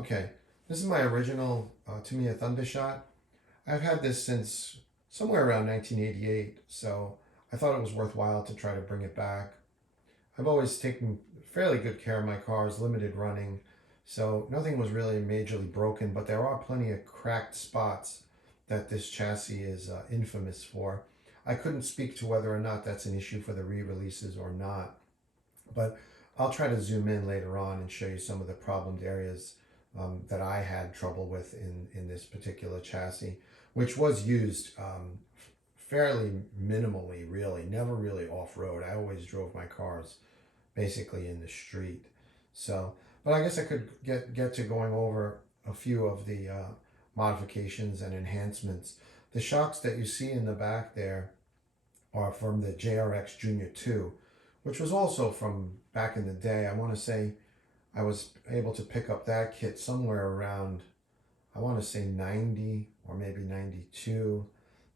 Okay, this is my original Tamiya Thundershot. I've had this since somewhere around 1988, so I thought it was worthwhile to try to bring it back. I've always taken fairly good care of my cars, limited running, so nothing was really majorly broken, but there are plenty of cracked spots that this chassis is infamous for. I couldn't speak to whether or not that's an issue for the re-releases or not, but I'll try to zoom in later on and show you some of the problemed areas that I had trouble with in this particular chassis, which was used fairly minimally, really, never really off-road. I always drove my cars basically in the street. So, but I guess I could get to going over a few of the modifications and enhancements. The shocks that you see in the back there are from the JRX Junior 2, which was also from back in the day. I want to say I was able to pick up that kit somewhere around, I want to say 90 or maybe 92.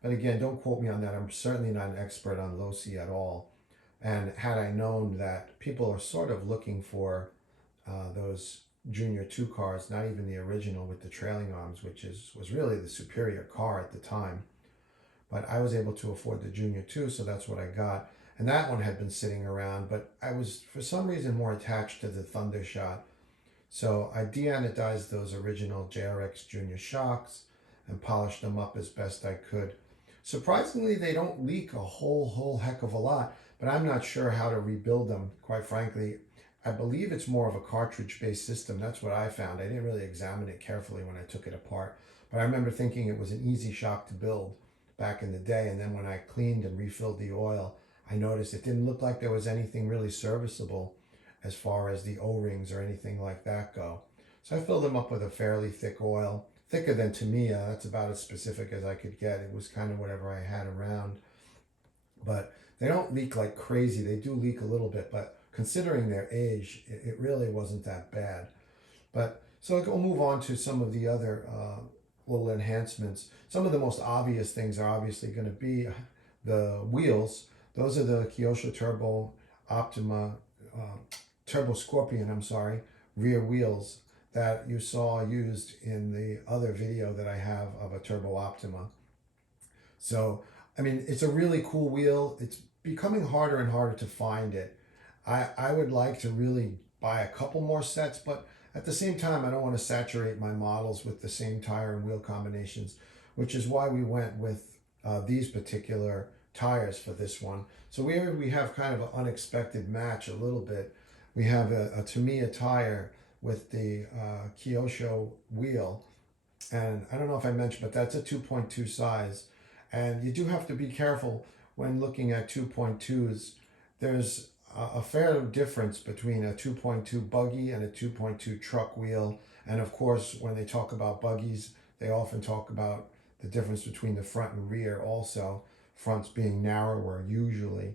But again, don't quote me on that. I'm certainly not an expert on Losi at all. And had I known that people are sort of looking for those Junior 2 cars, not even the original with the trailing arms, which was really the superior car at the time. But I was able to afford the Junior 2, so that's what I got. And that one had been sitting around, but I was, for some reason, more attached to the Thundershot. So I deanodized those original JRX Junior shocks and polished them up as best I could. Surprisingly, they don't leak a whole heck of a lot, but I'm not sure how to rebuild them, quite frankly. I believe it's more of a cartridge-based system. That's what I found. I didn't really examine it carefully when I took it apart, but I remember thinking it was an easy shock to build back in the day, and then when I cleaned and refilled the oil, I noticed it didn't look like there was anything really serviceable as far as the O-rings or anything like that go. So I filled them up with a fairly thick oil, thicker than Tamiya. That's about as specific as I could get. It was kind of whatever I had around. But they don't leak like crazy. They do leak a little bit, but considering their age, it really wasn't that bad. But so we'll move on to some of the other little enhancements. Some of the most obvious things are obviously going to be the wheels. Those are the Kyosho Turbo Scorpion, I'm sorry, rear wheels that you saw used in the other video that I have of a Turbo Optima. So, I mean, it's a really cool wheel. It's becoming harder and harder to find it. I would like to really buy a couple more sets, but at the same time, I don't want to saturate my models with the same tire and wheel combinations, which is why we went with these particular tires for this one. So here we have kind of an unexpected match a little bit. We have a Tamiya tire with the Kyosho wheel, and I don't know if I mentioned, but that's a 2.2 size, and you do have to be careful when looking at 2.2s. There's a fair difference between a 2.2 buggy and a 2.2 truck wheel, and of course when they talk about buggies, they often talk about the difference between the front and rear also, fronts being narrower usually.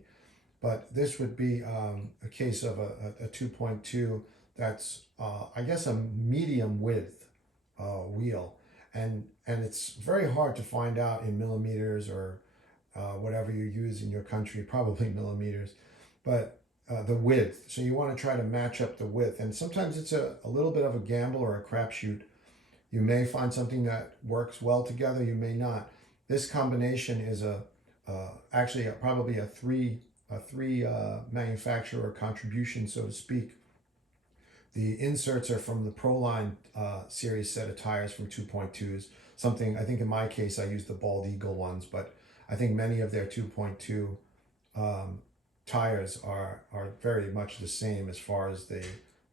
But this would be a case of a 2.2 that's, I guess, a medium width wheel. And it's very hard to find out in millimeters or whatever you use in your country, probably millimeters, but the width. So you want to try to match up the width. And sometimes it's a little bit of a gamble or a crapshoot. You may find something that works well together, you may not. This combination is actually probably a three manufacturer contribution, so to speak. The inserts are from the Proline series set of tires from 2.2s. Something, I think in my case, I used the Bald Eagle ones, but I think many of their 2.2 tires are very much the same as far as the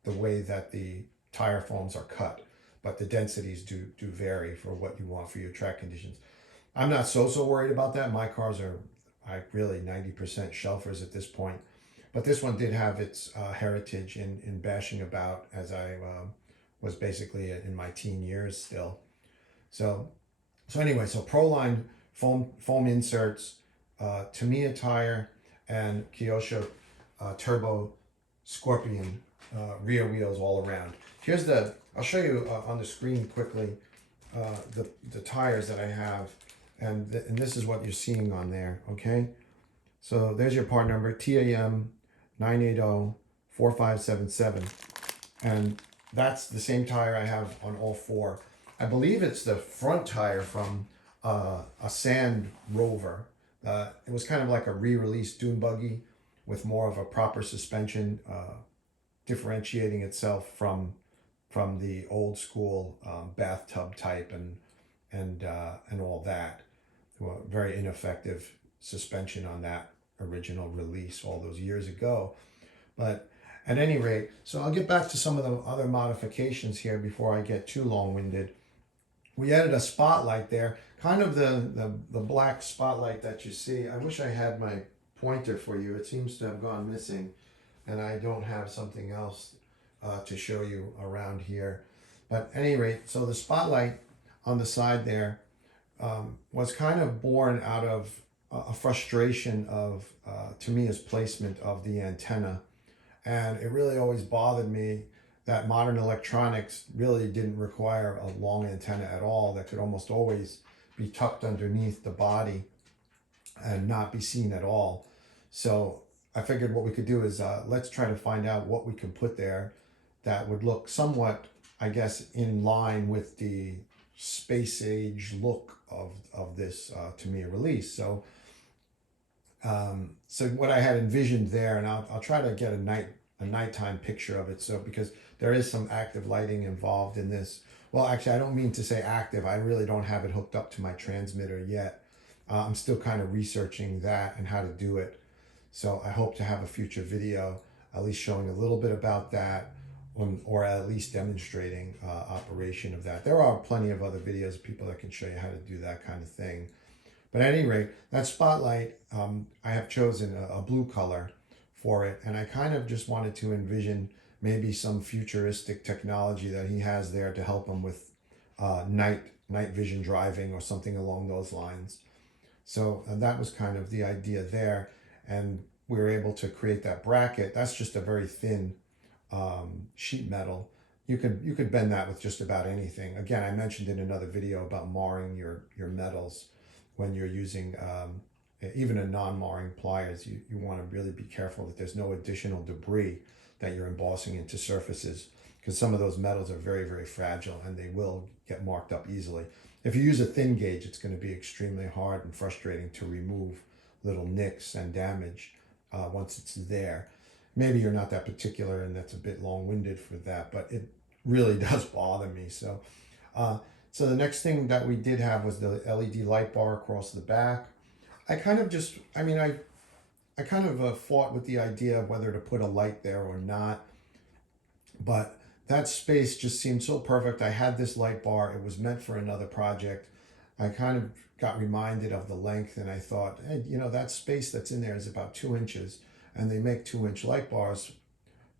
way that the tire foams are cut, but the densities do vary for what you want for your track conditions. I'm not so worried about that. My cars are really 90% shelfers at this point. But this one did have its heritage in bashing about as I was basically in my teen years still. So anyway, so Proline foam inserts, Tamiya tire, and Kyosho Turbo Scorpion rear wheels all around. Here's I'll show you on the screen quickly the tires that I have. And this is what you're seeing on there, okay? So there's your part number, TAM 9804577. And that's the same tire I have on all four. I believe it's the front tire from a Sand Rover. It was kind of like a re-released dune buggy with more of a proper suspension, differentiating itself from the old school bathtub type and all that. Well, very ineffective suspension on that original release all those years ago. But at any rate, so I'll get back to some of the other modifications here before I get too long-winded. We added a spotlight there, kind of the black spotlight that you see. I wish I had my pointer for you. It seems to have gone missing, and I don't have something else to show you around here. But at any rate, so the spotlight on the side there was kind of born out of a frustration of Tamiya's placement of the antenna. And it really always bothered me that modern electronics really didn't require a long antenna at all, that could almost always be tucked underneath the body and not be seen at all. So I figured what we could do is let's try to find out what we can put there that would look somewhat, I guess, in line with the space age look of this Tamiya release. So what I had envisioned there, and I'll try to get a nighttime picture of it. So because there is some active lighting involved in this. Well, actually, I don't mean to say active. I really don't have it hooked up to my transmitter yet. I'm still kind of researching that and how to do it. So I hope to have a future video at least showing a little bit about that, or at least demonstrating operation of that. There are plenty of other videos of people that can show you how to do that kind of thing. But at any rate, that spotlight, I have chosen a blue color for it. And I kind of just wanted to envision maybe some futuristic technology that he has there to help him with night vision driving or something along those lines. So that was kind of the idea there. And we were able to create that bracket. That's just a very thin sheet metal. You could bend that with just about anything. Again, I mentioned in another video about marring your metals when you're using even a non-marring pliers. You want to really be careful that there's no additional debris that you're embossing into surfaces, because some of those metals are very, very fragile and they will get marked up easily. If you use a thin gauge, it's going to be extremely hard and frustrating to remove little nicks and damage once it's there. Maybe you're not that particular and that's a bit long-winded for that, but it really does bother me. So the next thing that we did have was the LED light bar across the back. I kind of fought with the idea of whether to put a light there or not, but that space just seemed so perfect. I had this light bar. It was meant for another project. I kind of got reminded of the length, and I thought, hey, that space that's in there is about 2 inches, and they make 2-inch light bars.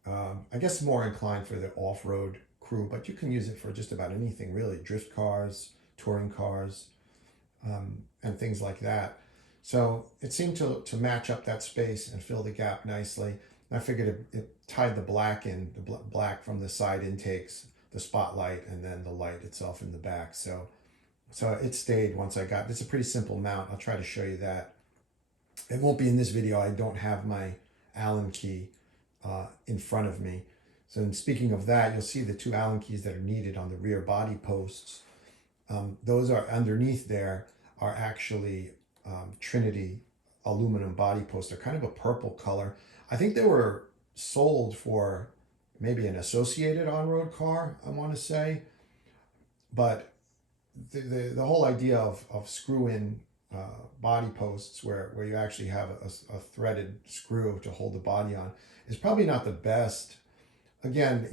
I guess more inclined for the off-road crew, but you can use it for just about anything, really. Drift cars, touring cars, and things like that. So it seemed to match up that space and fill the gap nicely. I figured it tied the black in, the black from the side intakes, the spotlight, and then the light itself in the back. So it stayed once I got, it's a pretty simple mount. I'll try to show you that. It won't be in this video. I don't have my Allen key in front of me. So in speaking of that, you'll see the 2 Allen keys that are needed on the rear body posts. Those are underneath there are actually Trinity aluminum body posts. They're kind of a purple color. I think they were sold for maybe an associated on-road car, I want to say. But the whole idea of screw-in body posts where you actually have a threaded screw to hold the body on is probably not the best. Again,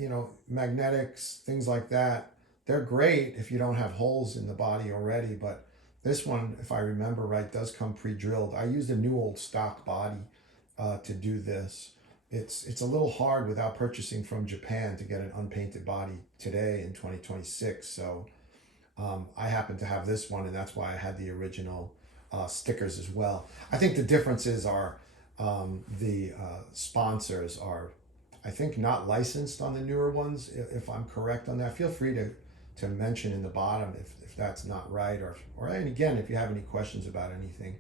magnetics, things like that, they're great if you don't have holes in the body already, but this one, if I remember right, does come pre-drilled. I used a new old stock body to do this. It's a little hard without purchasing from Japan to get an unpainted body today in 2026. So I happen to have this one, and that's why I had the original stickers as well. I think the differences are the sponsors are, I think, not licensed on the newer ones, if I'm correct on that. Feel free to mention in the bottom if that's not right, or and again, if you have any questions about anything.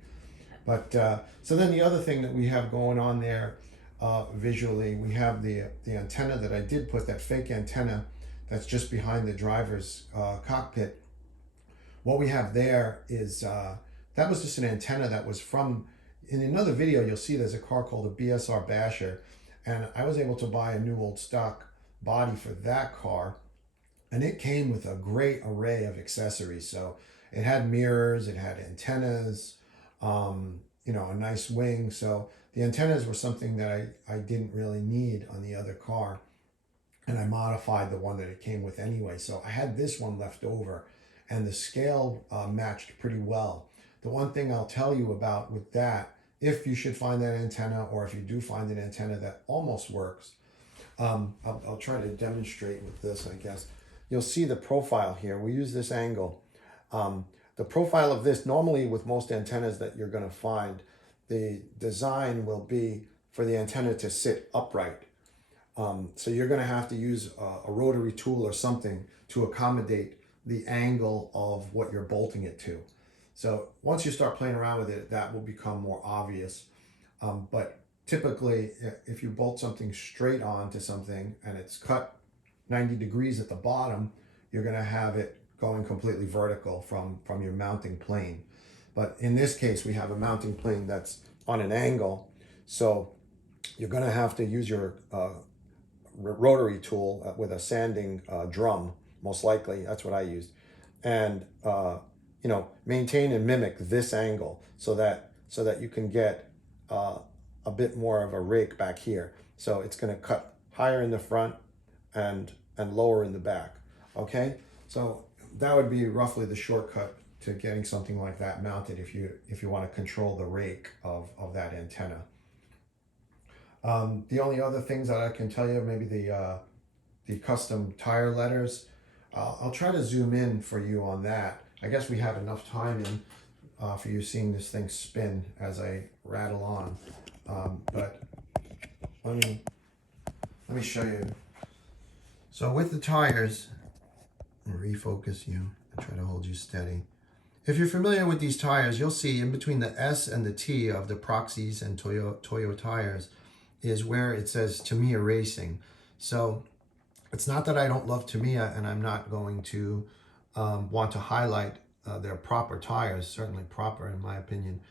But so then the other thing that we have going on there visually, we have the antenna that I did put, that fake antenna that's just behind the driver's cockpit. What we have there is that was just an antenna that was from, in another video you'll see there's a car called a BSR Basher, and I was able to buy a new old stock body for that car, and it came with a great array of accessories. So it had mirrors, it had antennas, a nice wing. So the antennas were something that I didn't really need on the other car, and I modified the one that it came with anyway. So I had this one left over, and the scale matched pretty well. The one thing I'll tell you about with that, if you should find that antenna, or if you do find an antenna that almost works, I'll try to demonstrate with this, I guess. You'll see the profile here. We use this angle. The profile of this, normally with most antennas that you're going to find, the design will be for the antenna to sit upright. So you're going to have to use a rotary tool or something to accommodate the angle of what you're bolting it to. So once you start playing around with it, that will become more obvious. But typically, if you bolt something straight on to something and it's cut 90 degrees at the bottom, you're going to have it going completely vertical from your mounting plane. But in this case, we have a mounting plane that's on an angle. So you're going to have to use your rotary tool with a sanding drum, most likely. That's what I used. And maintain and mimic this angle so that you can get a bit more of a rake back here. So it's going to cut higher in the front and lower in the back. Okay, so that would be roughly the shortcut to getting something like that mounted if you want to control the rake of that antenna. The only other things that I can tell you, maybe the custom tire letters. I'll try to zoom in for you on that. I guess we have enough time in for you seeing this thing spin as I rattle on. But let me show you. So with the tires, I'll refocus you and try to hold you steady. If you're familiar with these tires, you'll see in between the S and the T of the Proxies and Toyo tires is where it says Tamiya Racing. So it's not that I don't love Tamiya, and I'm not going to want to highlight their proper tires, certainly proper in my opinion.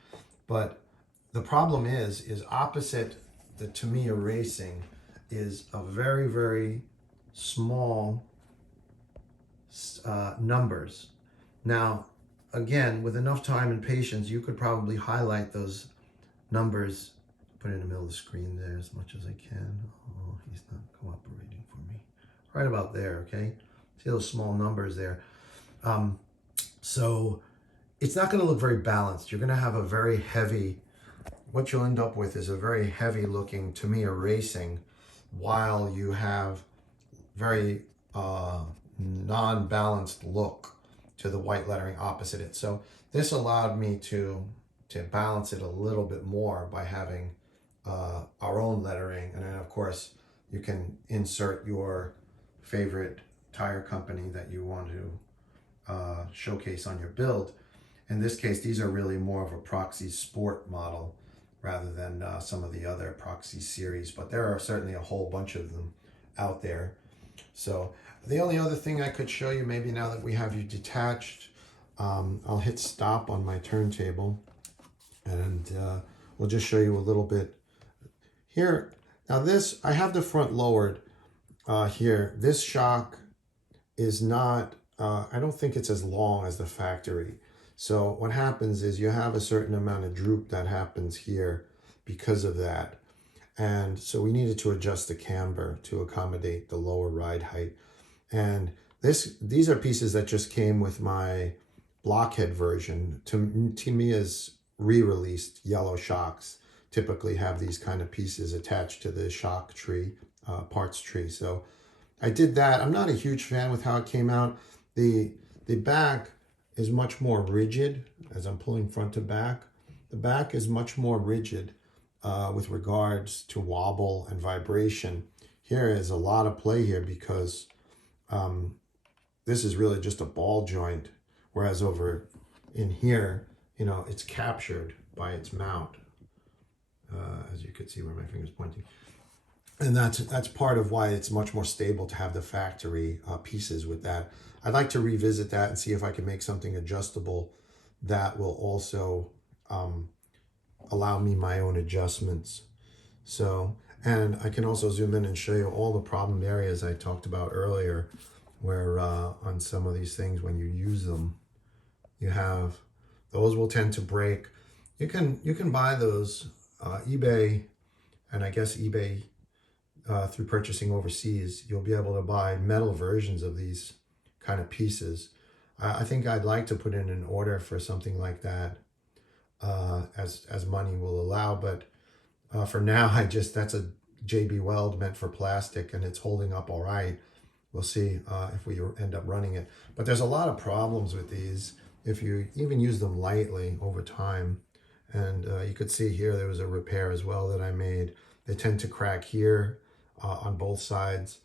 But the problem is opposite the Tamiya Racing is a very, very small numbers. Now, again, with enough time and patience, you could probably highlight those numbers, put it in the middle of the screen there as much as I can. Oh, he's not cooperating for me. Right about there, okay? See those small numbers there. So it's not going to look very balanced. You're going to have a very heavy, what you'll end up with is a very heavy looking Tamiya Racing, while you have very non-balanced look to the white lettering opposite it. So this allowed me to balance it a little bit more by having our own lettering. And then of course you can insert your favorite tire company that you want to showcase on your build. In this case, these are really more of a Proxy Sport model rather than some of the other Proxy series, but there are certainly a whole bunch of them out there. So the only other thing I could show you, maybe now that we have you detached, I'll hit stop on my turntable, and we'll just show you a little bit here. Now this, I have the front lowered here. This shock is not, I don't think it's as long as the factory. So what happens is you have a certain amount of droop that happens here because of that. And so we needed to adjust the camber to accommodate the lower ride height. And these are pieces that just came with my Blockhead version. Tamiya's re-released yellow shocks typically have these kind of pieces attached to the shock tree, parts tree. So I did that. I'm not a huge fan with how it came out. The back is much more rigid as I'm pulling front to back. The back is much more rigid with regards to wobble and vibration. Here is a lot of play here because this is really just a ball joint, whereas over in here, it's captured by its mount, as you can see where my finger's pointing. And that's part of why it's much more stable to have the factory pieces with that. I'd like to revisit that and see if I can make something adjustable that will also allow me my own adjustments. So, and I can also zoom in and show you all the problem areas I talked about earlier, where on some of these things, when you use them, you have, those will tend to break. You can buy those eBay, and I guess eBay through purchasing overseas, you'll be able to buy metal versions of these kind of pieces. I think I'd like to put in an order for something like that as money will allow, but for now, that's a JB Weld meant for plastic, and it's holding up all right. We'll see if we end up running it. But there's a lot of problems with these if you even use them lightly over time. And you could see here there was a repair as well that I made. They tend to crack here on both sides.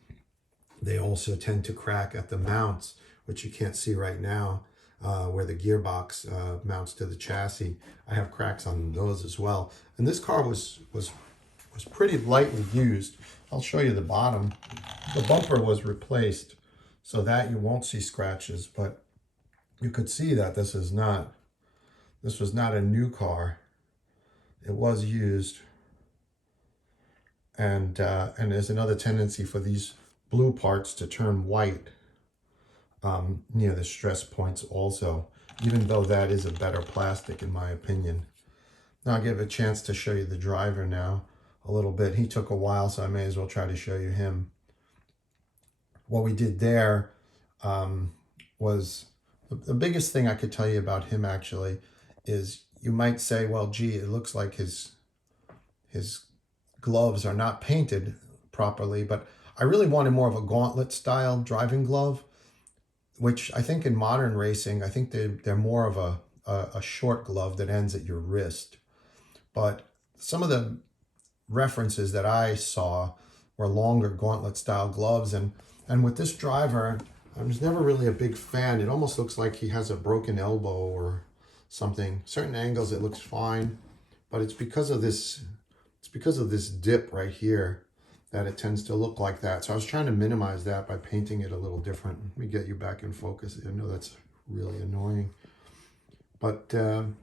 They also tend to crack at the mounts, which you can't see right now, where the gearbox mounts to the chassis. I have cracks on those as well. And this car was pretty lightly used. I'll show you the bottom. The bumper was replaced so that you won't see scratches, but you could see that this was not a new car. It was used. And there's another tendency for these blue parts to turn white near the stress points also, even though that is a better plastic in my opinion. Now I'll give a chance to show you the driver now a little bit. He took a while, so I may as well try to show you him. What we did there was, the biggest thing I could tell you about him actually is, you might say, well, gee, it looks like his gloves are not painted properly, but I really wanted more of a gauntlet style driving glove, which I think in modern racing, I think they're more of a short glove that ends at your wrist. But some of the references that I saw were longer gauntlet style gloves, and with this driver, I was never really a big fan. It almost looks like he has a broken elbow or something. Certain angles it looks fine, but it's because of this dip right here that it tends to look like that. So I was trying to minimize that by painting it a little different. Let me get you back in focus. I know that's really annoying, but that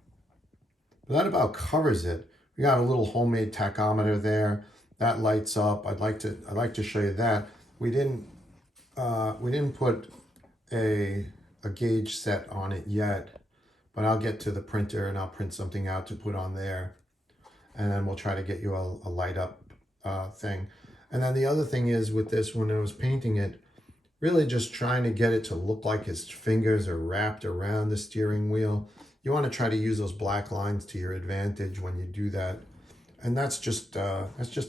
about covers it. We got a little homemade tachometer there that lights up. I'd like to show you that. We didn't put a gauge set on it yet, but I'll get to the printer and I'll print something out to put on there, and then we'll try to get you a light up thing. And then the other thing is with this, when I was painting it, really just trying to get it to look like his fingers are wrapped around the steering wheel. You want to try to use those black lines to your advantage when you do that. And that's just a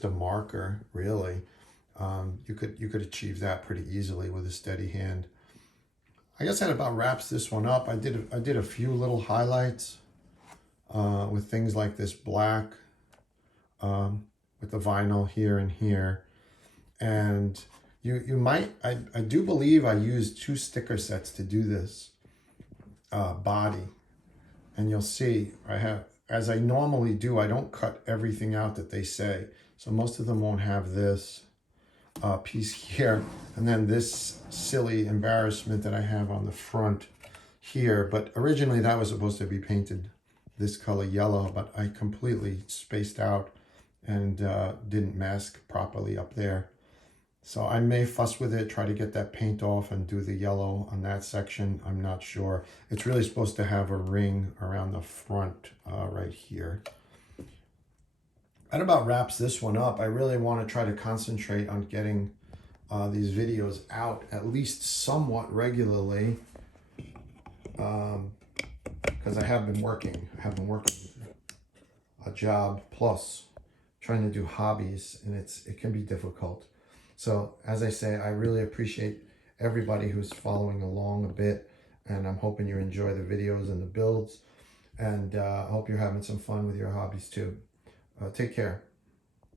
marker, really. You could achieve that pretty easily with a steady hand. I guess that about wraps this one up. I did a few little highlights with things like this black with the vinyl here and here. And you might, I do believe I used 2 sticker sets to do this body. And you'll see I have, as I normally do, I don't cut everything out that they say. So most of them won't have this piece here, and then this silly embarrassment that I have on the front here. But originally that was supposed to be painted this color yellow, but I completely spaced out and didn't mask properly up there. So I may fuss with it, try to get that paint off and do the yellow on that section. I'm not sure. It's really supposed to have a ring around the front right here. That about wraps this one up. I really want to try to concentrate on getting these videos out at least somewhat regularly, because I have been working a job plus trying to do hobbies, and it can be difficult. So as I say, I really appreciate everybody who's following along a bit, and I'm hoping you enjoy the videos and the builds, and I hope you're having some fun with your hobbies too. Take care.